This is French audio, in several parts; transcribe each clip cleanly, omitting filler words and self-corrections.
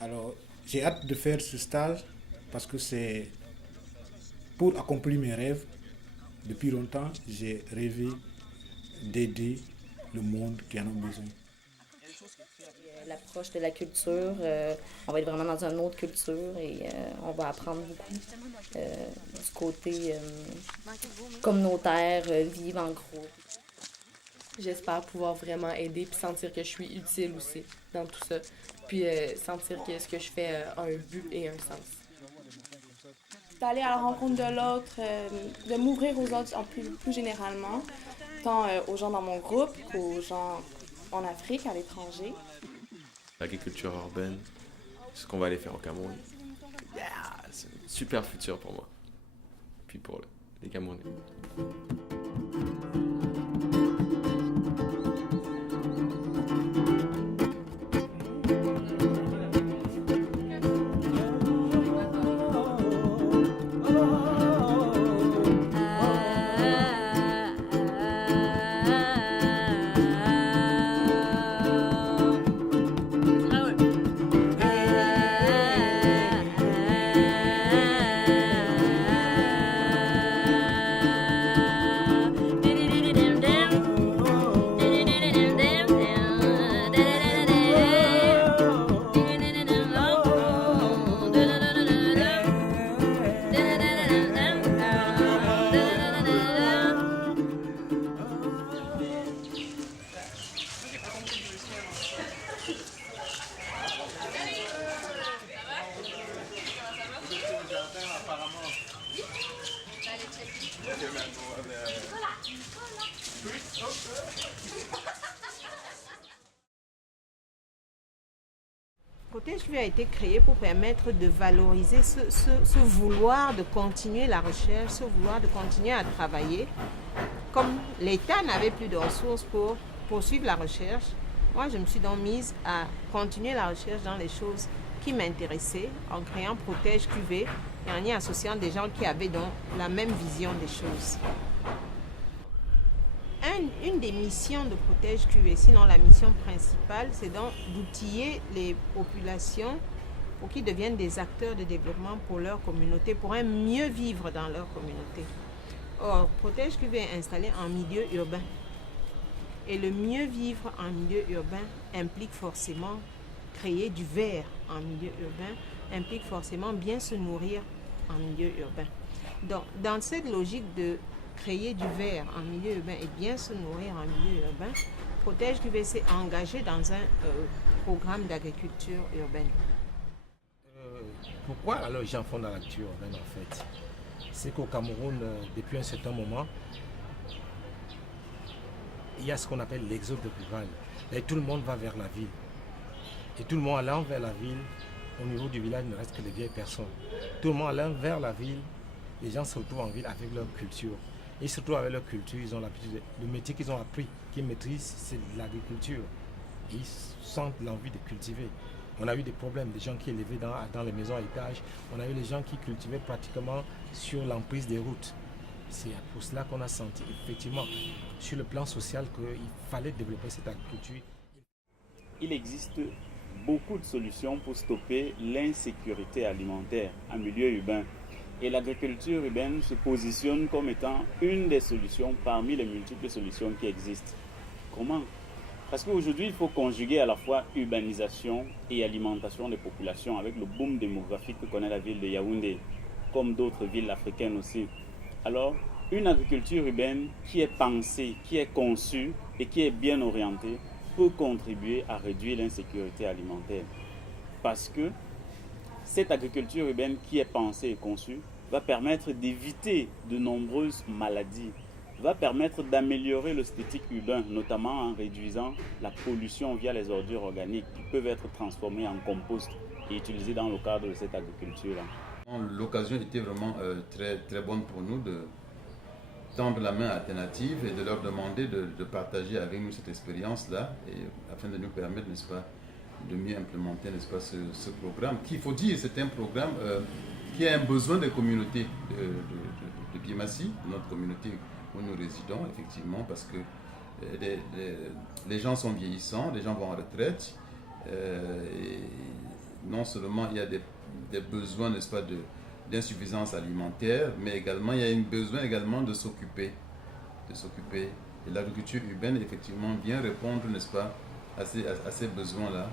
Alors, j'ai hâte de faire ce stage parce que c'est pour accomplir mes rêves. Depuis longtemps, j'ai rêvé d'aider le monde qui en a besoin. L'approche de la culture, on va être vraiment dans une autre culture et on va apprendre beaucoup du côté communautaire, vivre en groupe. J'espère pouvoir vraiment aider puis sentir que je suis utile aussi dans tout ça. Puis sentir que ce que je fais a un but et un sens. D'aller à la rencontre de l'autre, de m'ouvrir aux autres plus généralement, tant aux gens dans mon groupe qu'aux gens en Afrique, à l'étranger. L'agriculture urbaine, ce qu'on va aller faire au Cameroun. Yeah, c'est un super futur pour moi. Puis pour les Camerounais. Protège Vie a été créé pour permettre de valoriser ce vouloir de continuer la recherche, ce vouloir de continuer à travailler. Comme l'État n'avait plus de ressources pour poursuivre la recherche, moi je me suis donc mise à continuer la recherche dans les choses qui m'intéressaient en créant Protège QV et en y associant des gens qui avaient donc la même vision des choses. Une des missions de Protège QV, sinon la mission principale, c'est donc d'outiller les populations pour qu'ils deviennent des acteurs de développement pour leur communauté, pour un mieux vivre dans leur communauté. Or, Protège QV est installé en milieu urbain. Et le mieux vivre en milieu urbain implique forcément créer du vert en milieu urbain, implique forcément bien se nourrir en milieu urbain. Donc, dans cette logique de créer du vert en milieu urbain et bien se nourrir en milieu urbain, Protège QV s'est engagé dans un programme d'agriculture urbaine. Pourquoi alors les gens font dans l'agriculture urbaine en fait? C'est qu'au Cameroun, depuis un certain moment, il y a ce qu'on appelle l'exode rural. Et tout le monde va vers la ville. Et tout le monde allant vers la ville, au niveau du village, il ne reste que les vieilles personnes. Tout le monde allant vers la ville, les gens se retrouvent en ville avec leur culture. Ils se retrouvent avec leur culture, ils ont l'habitude, le métier qu'ils ont appris, qu'ils maîtrisent, c'est l'agriculture. Ils sentent l'envie de cultiver. On a eu des problèmes, des gens qui élevaient dans les maisons à étage. On a eu les gens qui cultivaient pratiquement sur l'emprise des routes. C'est pour cela qu'on a senti effectivement sur le plan social qu'il fallait développer cette agriculture. Il existe beaucoup de solutions pour stopper l'insécurité alimentaire en milieu urbain. Et l'agriculture urbaine se positionne comme étant une des solutions parmi les multiples solutions qui existent. Comment? Parce qu'aujourd'hui, il faut conjuguer à la fois urbanisation et alimentation des populations avec le boom démographique que connaît la ville de Yaoundé, comme d'autres villes africaines aussi. Alors, une agriculture urbaine qui est pensée, qui est conçue et qui est bien orientée peut contribuer à réduire l'insécurité alimentaire. Parce que cette agriculture urbaine qui est pensée et conçue va permettre d'éviter de nombreuses maladies, va permettre d'améliorer l'esthétique urbain, notamment en réduisant la pollution via les ordures organiques qui peuvent être transformées en compost et utilisées dans le cadre de cette agriculture-là. L'occasion était vraiment très, très bonne pour nous de tendre la main alternative et de leur demander de partager avec nous cette expérience-là afin de nous permettre, n'est-ce pas, de mieux implémenter, n'est-ce pas, ce programme qui, il faut dire, c'est un programme qui a un besoin des communautés de Biémassi, notre communauté où nous résidons, effectivement, parce que les gens sont vieillissants, les gens vont en retraite, et non seulement il y a des besoins, n'est-ce pas, d'insuffisance alimentaire, mais également il y a un besoin également de s'occuper. Et l'agriculture urbaine, effectivement, vient répondre, n'est-ce pas, à ces besoins-là.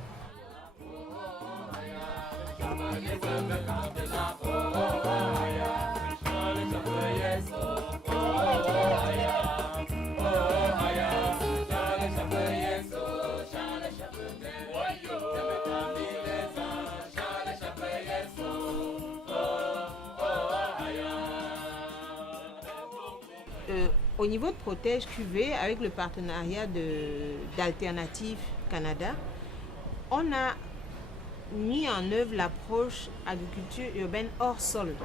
Au niveau de Protège QV, avec le partenariat d'Alternative Canada, on a mis en œuvre l'approche agriculture urbaine hors sol.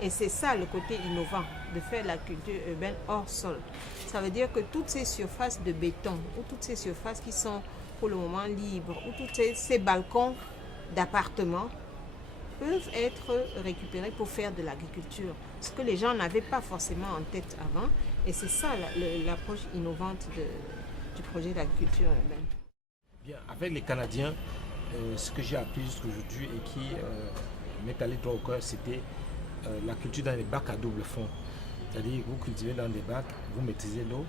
Et c'est ça le côté innovant, de faire l'agriculture urbaine hors sol. Ça veut dire que toutes ces surfaces de béton, ou toutes ces surfaces qui sont pour le moment libres, ou tous ces balcons d'appartements, peuvent être récupérés pour faire de l'agriculture. Ce que les gens n'avaient pas forcément en tête avant. Et c'est ça l'approche innovante du projet d'agriculture urbaine. Bien, avec les Canadiens, ce que j'ai appris jusqu'aujourd'hui et qui m'est allé droit au cœur, c'était la culture dans les bacs à double fond. C'est-à-dire que vous cultivez dans des bacs, vous maîtrisez l'eau.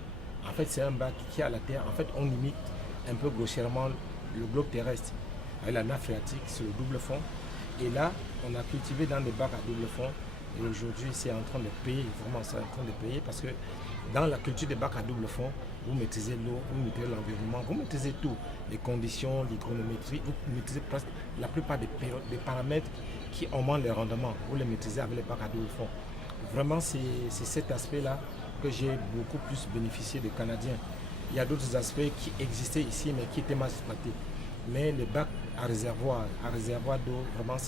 En fait, c'est un bac qui est à la terre. En fait, on limite un peu grossièrement le globe terrestre. Avec la nappe phréatique sur le double fond. Et là, on a cultivé dans des bacs à double fond. Et aujourd'hui, c'est en train de payer, vraiment, c'est en train de payer parce que dans la culture des bacs à double fond, vous maîtrisez l'eau, vous maîtrisez l'environnement, vous maîtrisez tout. Les conditions, l'hygrométrie, vous maîtrisez presque la plupart des paramètres qui augmentent les rendements. Vous les maîtrisez avec les bacs à double fond. Vraiment, c'est cet aspect-là que j'ai beaucoup plus bénéficié des Canadiens. Il y a d'autres aspects qui existaient ici, mais qui étaient mal exploités. Mais les bacs à réservoir d'eau, vraiment,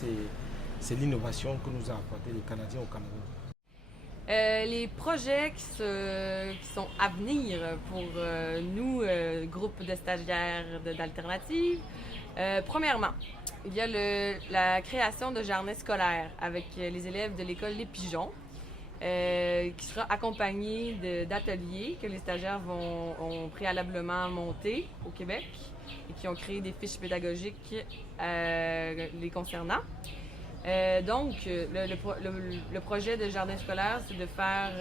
c'est l'innovation que nous a apporté les Canadiens au Cameroun. Les projets qui sont à venir pour nous, groupe de stagiaires d'Alternative, premièrement, il y a la création de jardins scolaires avec les élèves de l'école Les Pigeons, qui sera accompagné d'ateliers que les stagiaires ont préalablement montés au Québec et qui ont créé des fiches pédagogiques les concernant. Donc, le projet de jardin scolaire, c'est de faire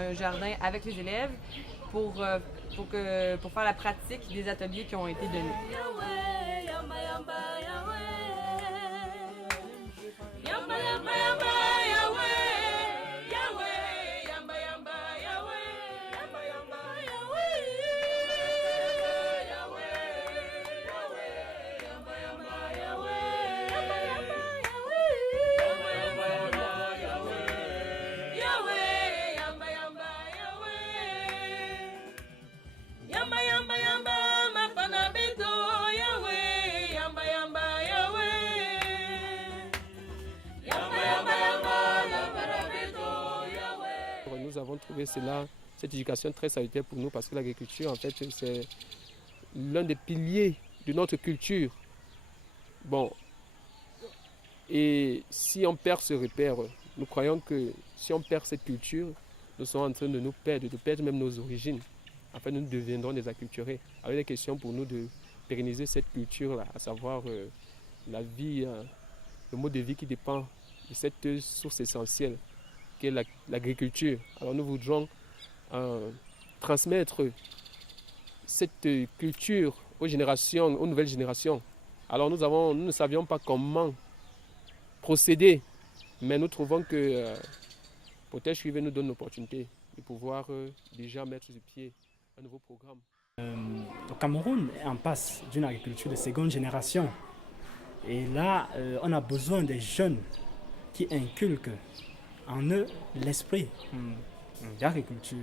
un jardin avec les élèves pour faire la pratique des ateliers qui ont été donnés. Nous avons trouvé cette éducation très salutaire pour nous parce que l'agriculture, en fait, c'est l'un des piliers de notre culture. Bon, et si on perd ce repère, nous croyons que si on perd cette culture, nous sommes en train de perdre même nos origines. En fait, nous deviendrons des acculturés. Avec des questions pour nous de pérenniser cette culture-là, à savoir la vie, le mode de vie qui dépend de cette source essentielle qu'est l'agriculture. Alors nous voudrons transmettre cette culture aux nouvelles générations. Alors nous ne savions pas comment procéder, mais nous trouvons que Protège QV nous donne l'opportunité de pouvoir déjà mettre sur pied un nouveau programme. Le Cameroun est en passe d'une agriculture de seconde génération. Et là, on a besoin des jeunes qui inculquent en eux l'esprit d'agriculture,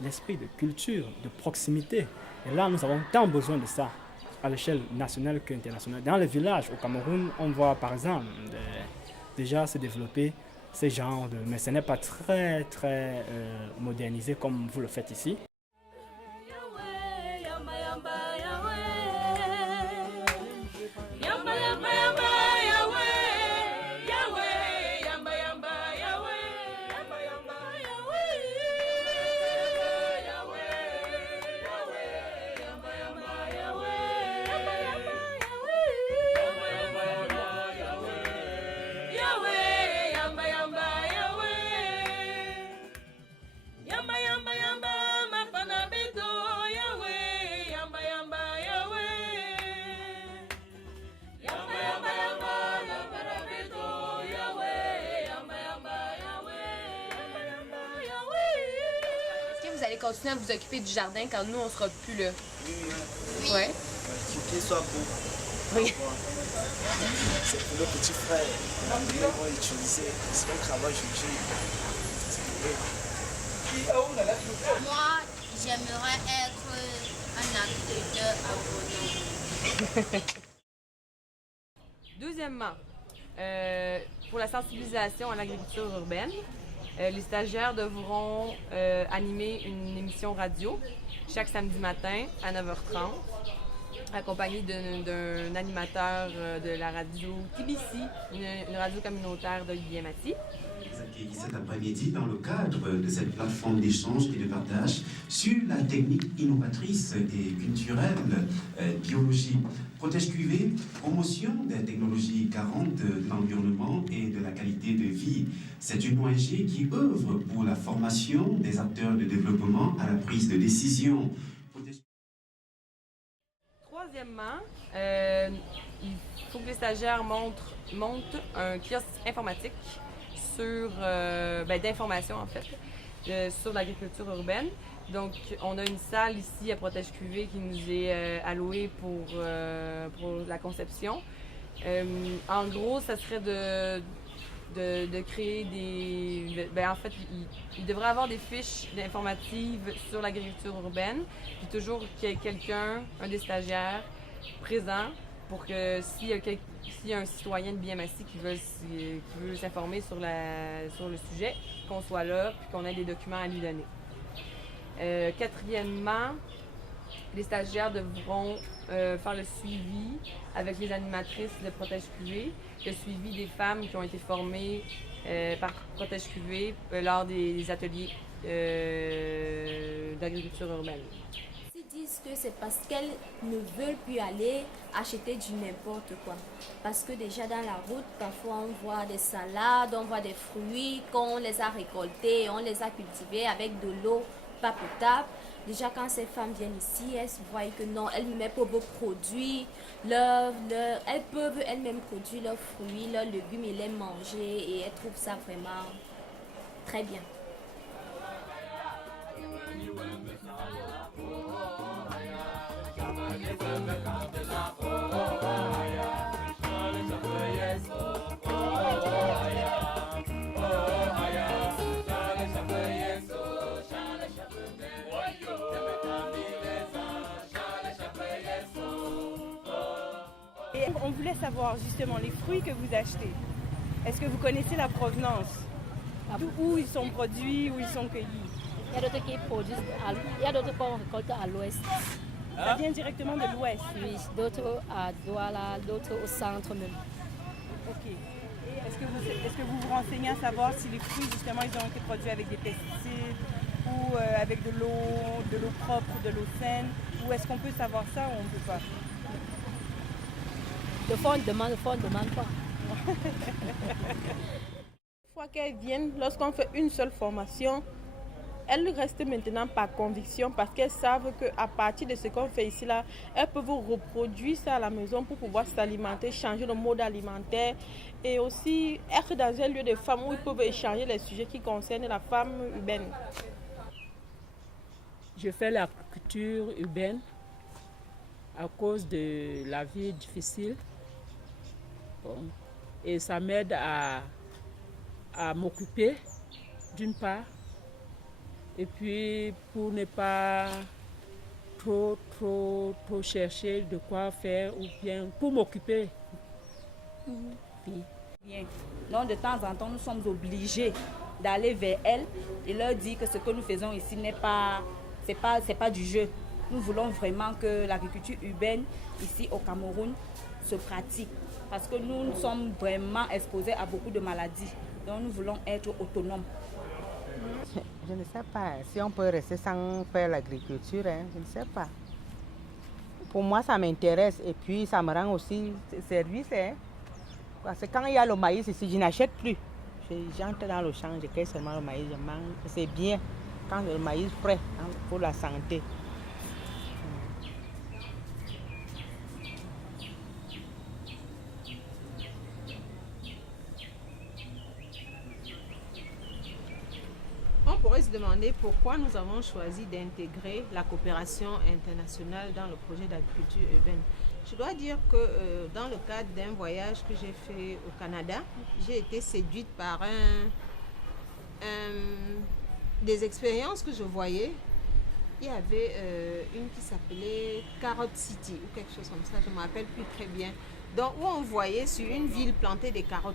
l'esprit de culture, de proximité. Et là, nous avons tant besoin de ça, à l'échelle nationale qu'internationale. Dans les villages au Cameroun, on voit par exemple déjà se développer ces genres de... Mais ce n'est pas très modernisé comme vous le faites ici. vous allez continuer à vous occuper du jardin quand nous, on sera plus là? Oui. Ouais. Il faut qu'il soit beau. Oui. C'est pour le petit frère. Ils vont utiliser. C'est un travail aujourd'hui. Moi, j'aimerais être un agriculteur agronome. Deuxièmement, pour la sensibilisation à l'agriculture urbaine, les stagiaires devront animer une émission radio chaque samedi matin à 9h30, accompagné d'un animateur de la radio TBC, une radio communautaire de Guillemati. Accueillis cet après-midi dans le cadre de cette plateforme d'échange et de partage sur la technique innovatrice et culturelle biologie. Protège QV, promotion des technologies garantes de l'environnement et de la qualité de vie. C'est une ONG qui œuvre pour la formation des acteurs de développement à la prise de décision. Troisièmement, il faut que les stagiaires montent un kiosque informatique d'information en fait, sur l'agriculture urbaine. Donc, on a une salle ici à Protège QV qui nous est allouée pour la conception. En gros, ça serait de créer des... en fait, il devrait y avoir des fiches informatives sur l'agriculture urbaine, puis toujours qu'il y ait quelqu'un, un des stagiaires, présent pour que s'il y a un citoyen de Biémassy qui veut s'informer sur le sujet, qu'on soit là puis qu'on ait des documents à lui donner. Quatrièmement, les stagiaires devront faire le suivi avec les animatrices de Protège QV, le suivi des femmes qui ont été formées par Protège QV lors des ateliers d'agriculture urbaine. Ils disent que c'est parce qu'elles ne veulent plus aller acheter du n'importe quoi. Parce que déjà dans la route, parfois on voit des salades, on voit des fruits qu'on les a récoltés, on les a cultivés avec de l'eau pas potable. Déjà quand ces femmes viennent ici, elles voient que non, elles-mêmes peuvent produire elles peuvent elles-mêmes produire leurs fruits, leurs légumes et les manger et elles trouvent ça vraiment très bien. Et on voulait savoir justement les fruits que vous achetez. Est-ce que vous connaissez la provenance? Où ils sont produits, où ils sont cueillis? Il y a d'autres qui produisent, il y a d'autres qu'on récolte à l'ouest. Ça vient directement de l'ouest? Oui, d'autres à Douala, d'autres au centre même. Ok. Et est-ce que vous vous renseignez à savoir si les fruits justement ils ont été produits avec des pesticides ou avec de l'eau propre, de l'eau saine? Ou est-ce qu'on peut savoir ça ou on ne peut pas? Des fois on demande pas. Une fois qu'elles viennent, lorsqu'on fait une seule formation, elles restent maintenant par conviction parce qu'elles savent qu'à partir de ce qu'on fait ici, là, elles peuvent reproduire ça à la maison pour pouvoir s'alimenter, changer le mode alimentaire et aussi être dans un lieu de femmes où ils peuvent échanger les sujets qui concernent la femme urbaine. Je fais l'agriculture urbaine à cause de la vie difficile. Bon. Et ça m'aide à m'occuper d'une part. Et puis pour ne pas trop chercher de quoi faire ou bien pour m'occuper. Oui. Bien. Donc de temps en temps, nous sommes obligés d'aller vers elles et leur dire que ce que nous faisons ici c'est pas du jeu. Nous voulons vraiment que l'agriculture urbaine ici au Cameroun se pratique parce que nous sommes vraiment exposés à beaucoup de maladies. Donc nous voulons être autonomes. Je ne sais pas si on peut rester sans faire l'agriculture, hein, je ne sais pas. Pour moi, ça m'intéresse et puis ça me rend aussi service. Hein, parce que quand il y a le maïs ici, je n'achète plus. J'entre dans le champ, je cueille seulement le maïs, je mange. C'est bien quand le maïs frais hein, pour la santé. On pourrait se demander pourquoi nous avons choisi d'intégrer la coopération internationale dans le projet d'agriculture urbaine. Je dois dire que dans le cadre d'un voyage que j'ai fait au Canada, j'ai été séduite par des expériences que je voyais. Il y avait une qui s'appelait Carrot City ou quelque chose comme ça, je ne me rappelle plus très bien. Donc, où on voyait sur une ville planter des carottes,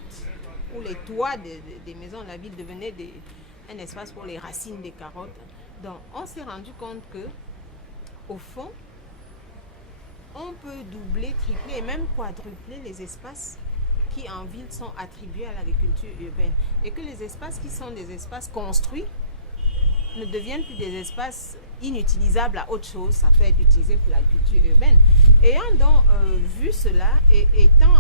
où les toits des maisons de la ville devenaient un espace pour les racines des carottes. Donc, on s'est rendu compte que, au fond, on peut doubler, tripler et même quadrupler les espaces qui en ville sont attribués à l'agriculture urbaine. Et que les espaces qui sont des espaces construits ne deviennent plus des espaces inutilisables à autre chose. Ça peut être utilisé pour l'agriculture urbaine. Ayant donc vu cela et étant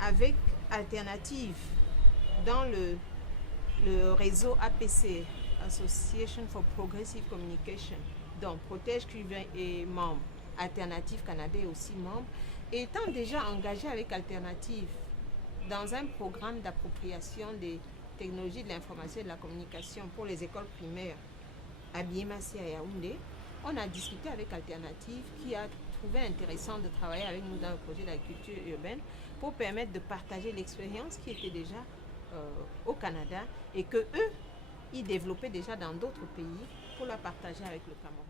avec Alternative dans le réseau APC, Association for Progressive Communication, dont Protège Cuivre est membre, Alternative Canada est aussi membre, et étant déjà engagé avec Alternative dans un programme d'appropriation des technologies de l'information et de la communication pour les écoles primaires à Biémassi et à Yaoundé, on a discuté avec Alternative qui a trouvé intéressant de travailler avec nous dans le projet d'agriculture urbaine pour permettre de partager l'expérience qui était déjà au Canada et que eux, ils développaient déjà dans d'autres pays pour la partager avec le Cameroun.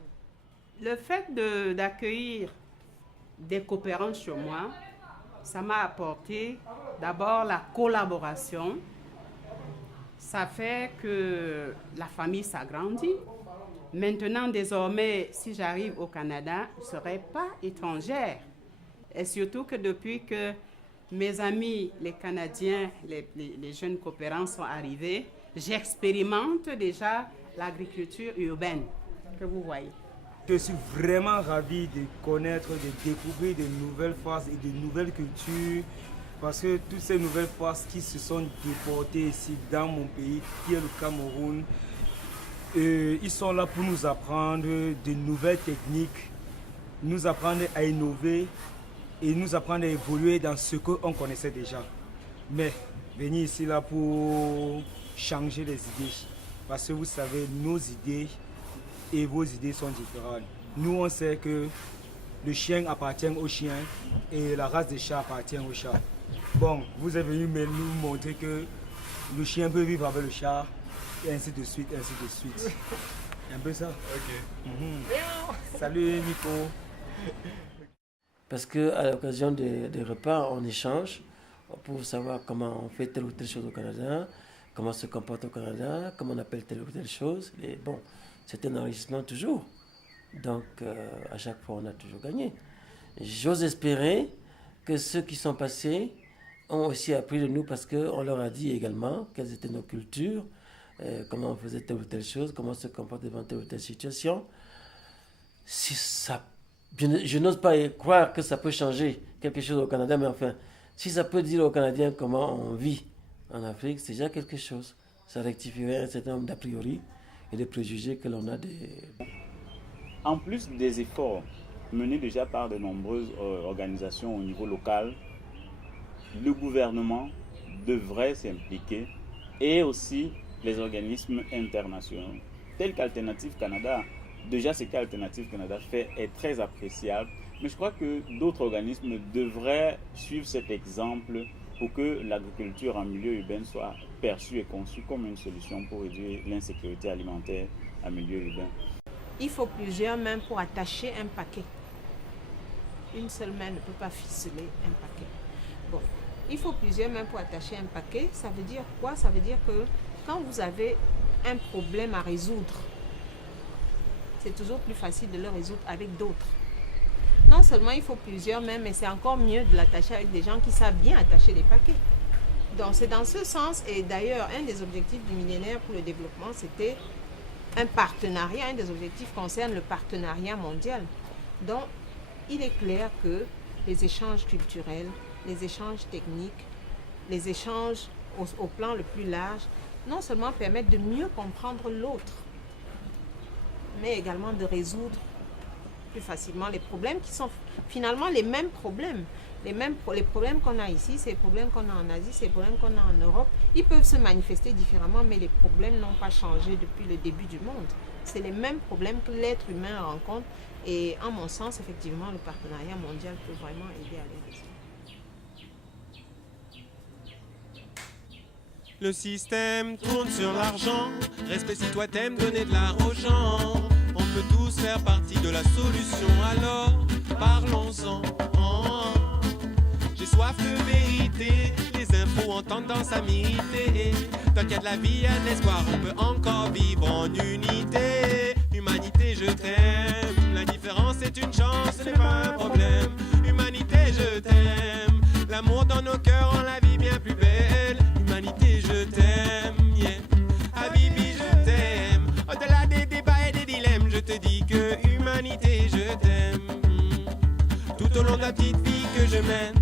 Le fait d'accueillir des coopérants chez moi, ça m'a apporté d'abord la collaboration. Ça fait que la famille s'agrandit. Maintenant, désormais, si j'arrive au Canada, je ne serai pas étrangère. Et surtout que depuis que mes amis, les Canadiens, les jeunes coopérants sont arrivés, j'expérimente déjà l'agriculture urbaine que vous voyez. Je suis vraiment ravi de connaître, de découvrir de nouvelles forces et de nouvelles cultures, parce que toutes ces nouvelles forces qui se sont déportées ici dans mon pays, qui est le Cameroun, ils sont là pour nous apprendre de nouvelles techniques, nous apprendre à innover et nous apprendre à évoluer dans ce qu'on connaissait déjà. Mais venir ici là pour changer les idées, parce que vous savez, nos idées et vos idées sont différentes. Nous, on sait que le chien appartient au chien et la race des chats appartient au chat. Bon, vous êtes venu nous montrer que le chien peut vivre avec le chat, et ainsi de suite, ainsi de suite. C'est un peu ça. Ok. Salut Nico. Parce qu'à l'occasion des repas, on échange pour savoir comment on fait telle ou telle chose au Canada, comment on se comporte au Canada, comment on appelle telle ou telle chose. Et bon, c'est un enrichissement toujours. Donc, à chaque fois, on a toujours gagné. J'ose espérer que ceux qui sont passés ont aussi appris de nous parce qu'on leur a dit également quelles étaient nos cultures, comment on faisait telle ou telle chose, comment on se comporte devant telle ou telle situation. Si ça, je n'ose pas croire que ça peut changer quelque chose au Canada, mais enfin, si ça peut dire aux Canadiens comment on vit en Afrique, c'est déjà quelque chose. Ça rectifierait un certain nombre d'a priori et des préjugés que l'on a En plus des efforts menés déjà par de nombreuses organisations au niveau local, le gouvernement devrait s'impliquer et aussi les organismes internationaux, tels qu'Alternative Canada. Déjà, ce qu'Alternative Canada fait est très appréciable, mais je crois que d'autres organismes devraient suivre cet exemple pour que l'agriculture en milieu urbain soit perçue et conçue comme une solution pour réduire l'insécurité alimentaire en milieu urbain. Il faut plusieurs mains pour attacher un paquet. Une seule main ne peut pas ficeler un paquet. Bon, il faut plusieurs mains pour attacher un paquet. Ça veut dire quoi? Ça veut dire que quand vous avez un problème à résoudre, c'est toujours plus facile de le résoudre avec d'autres. Non seulement il faut plusieurs mains, mais c'est encore mieux de l'attacher avec des gens qui savent bien attacher les paquets. Donc c'est dans ce sens, et d'ailleurs un des objectifs du millénaire pour le développement, c'était un partenariat. Un des objectifs concerne le partenariat mondial. Donc il est clair que les échanges culturels, les échanges techniques, les échanges au plan le plus large, non seulement permettent de mieux comprendre l'autre, mais également de résoudre plus facilement les problèmes qui sont finalement les mêmes problèmes. Les problèmes qu'on a ici, c'est les problèmes qu'on a en Asie, c'est les problèmes qu'on a en Europe. Ils peuvent se manifester différemment, mais les problèmes n'ont pas changé depuis le début du monde. C'est les mêmes problèmes que l'être humain rencontre. Et en mon sens, effectivement, le partenariat mondial peut vraiment aider à les résoudre. Le système tourne sur l'argent. Respect si toi t'aimes donner de l'art aux gens. On peut tous faire partie de la solution, alors parlons-en. J'ai soif de vérité, les infos ont tendance à m'irriter. Tant qu'il y a de la vie, il y a de l'espoir, on peut encore vivre en unité. Humanité, je t'aime, la différence est une chance, ce n'est pas un problème. Humanité, je t'aime, l'amour dans nos cœurs rend la vie bien plus belle. Humanité, je t'aime, yeah. Habibi, je t'aime, au-delà des débats et des dilemmes, je te dis que humanité, je t'aime. Tout au long de la petite vie que je mène,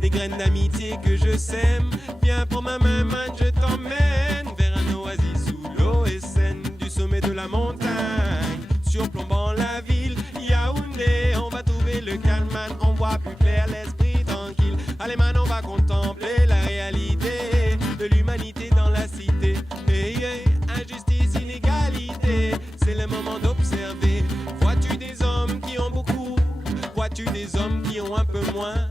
des graines d'amitié que je sème. Viens pour ma main, man, je t'emmène vers un oasis sous l'eau et saine. Du sommet de la montagne, surplombant la ville Yaoundé, on va trouver le calme, man, on voit plus clair, l'esprit tranquille. Allez man, on va contempler la réalité de l'humanité dans la cité. Hey, hey, injustice, inégalité, c'est le moment d'observer. Vois-tu des hommes qui ont beaucoup? Vois-tu des hommes qui ont un peu moins?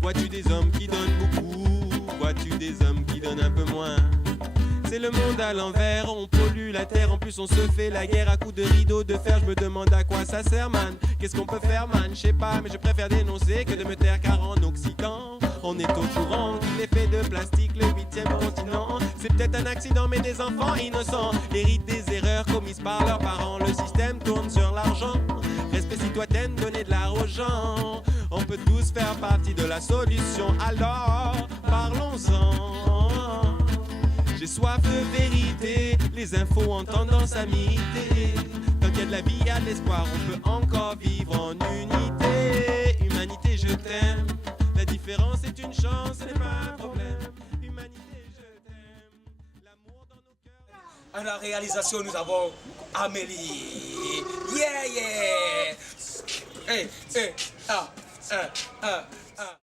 Vois-tu des hommes qui donnent beaucoup? Vois-tu des hommes qui donnent un peu moins? C'est le monde à l'envers, on pollue la terre, en plus on se fait la guerre à coups de rideaux de fer. Je me demande à quoi ça sert, man. Qu'est-ce qu'on peut faire, man? Je sais pas, mais je préfère dénoncer que de me taire, car en Occident on est au courant qu'il est fait de plastique, le 8e continent. C'est peut-être un accident, mais des enfants innocents héritent des erreurs commises par leurs parents. Le système tourne sur l'argent. Respect si toi t'aimes donner de l'art aux gens. On peut tous faire partie de la solution, alors parlons-en. J'ai soif de vérité, les infos ont tendance à m'irriter. Tant qu'il y a de la vie, il y a de l'espoir, on peut encore vivre en unité. Humanité, je t'aime, la différence est une chance, ce n'est pas un problème. Humanité, je t'aime, l'amour dans nos cœurs. À la réalisation, nous avons Amélie. Yeah, yeah. Hey, hey, ah, ah, ah.